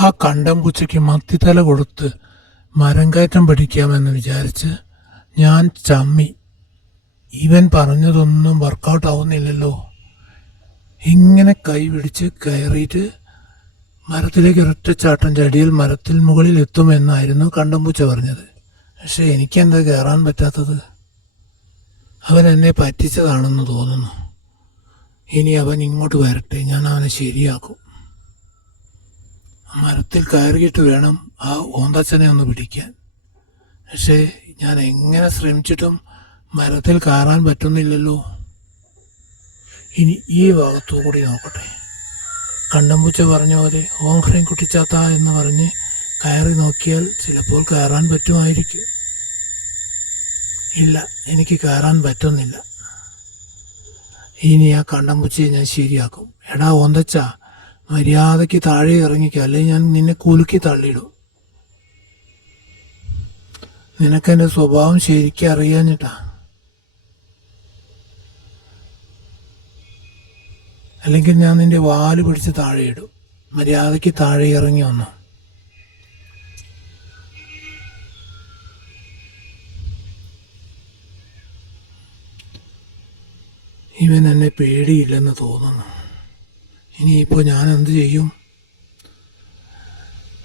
ആ കണ്ടം പൂച്ചയ്ക്ക് മത്തിത്തല കൊടുത്ത് മരം കയറ്റം പഠിക്കാമെന്ന് വിചാരിച്ച് ഞാൻ ചമ്മി. ഇവൻ പറഞ്ഞതൊന്നും വർക്കൗട്ട് ആവുന്നില്ലല്ലോ. ഇങ്ങനെ കൈ പിടിച്ച് കയറിയിട്ട് മരത്തിലേക്ക് ഒരൊറ്റച്ചാട്ടം ചടിയിൽ മരത്തിൽ മുകളിൽ എത്തുമെന്നായിരുന്നു കണ്ടംപൂച്ച പറഞ്ഞത്. പക്ഷെ എനിക്കെന്താ കയറാൻ പറ്റാത്തത്? അവൻ എന്നെ പറ്റിച്ചതാണെന്ന് തോന്നുന്നു. ഇനി അവൻ ഇങ്ങോട്ട് വരട്ടെ ഞാൻ അവനെ ശരിയാക്കും. മരത്തിൽ കയറിയിട്ട് വേണം ആ ഓന്തച്ചനെ ഒന്ന് പിടിക്കാൻ. പക്ഷേ ഞാൻ എങ്ങനെ ശ്രമിച്ചിട്ടും മരത്തിൽ കയറാൻ പറ്റുന്നില്ലല്ലോ. ഇനി ഈ ഭാഗത്തു കൂടി നോക്കട്ടെ. കണ്ണമ്പൂച്ച പറഞ്ഞ പോലെ ഓം ഹ്രീം കുട്ടിച്ചാത്ത എന്ന് പറഞ്ഞ് കയറി നോക്കിയാൽ ചിലപ്പോൾ കയറാൻ പറ്റുമായിരിക്കും. ഇല്ല എനിക്ക് കയറാൻ പറ്റുന്നില്ല. ഇനി ആ കണ്ടമ്പൂച്ചയെ ഞാൻ ശരിയാക്കും. എടാ ഓന്തച്ച മര്യാദയ്ക്ക് താഴെ ഇറങ്ങിക്ക. അല്ലെങ്കിൽ ഞാൻ നിന്നെ കുലുക്കി തള്ളിയിടും. നിനക്കെന്റെ സ്വഭാവം ശരിക്കും അറിയാഞ്ഞിട്ടാ. അല്ലെങ്കിൽ ഞാൻ നിന്റെ വാൽ പിടിച്ച് താഴെ ഇടും മര്യാദയ്ക്ക് താഴെ ഇറങ്ങി വന്നു. ഇവൻ എന്നെ പേടിയില്ലെന്ന് തോന്നുന്നു. ഇനിയിപ്പോൾ ഞാൻ എന്ത് ചെയ്യും?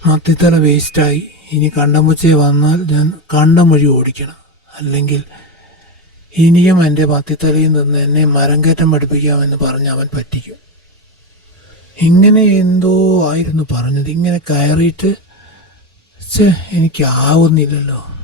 മത്തിത്തല വേസ്റ്റായി. ഇനി കണ്ടമുച്ചേ വന്നാൽ ഞാൻ കണ്ടം ഓടിക്കണം. അല്ലെങ്കിൽ ഇനിയും എന്റെ മത്തിത്തലയിൽ നിന്ന് എന്നെ മരം കയറ്റം പഠിപ്പിക്കാമെന്ന് പറഞ്ഞ് അവൻ പറ്റിക്കും. ഇങ്ങനെ എന്തോ ആയിരുന്നു പറഞ്ഞത്. ഇങ്ങനെ കയറിയിട്ട് എനിക്കാവുന്നില്ലല്ലോ.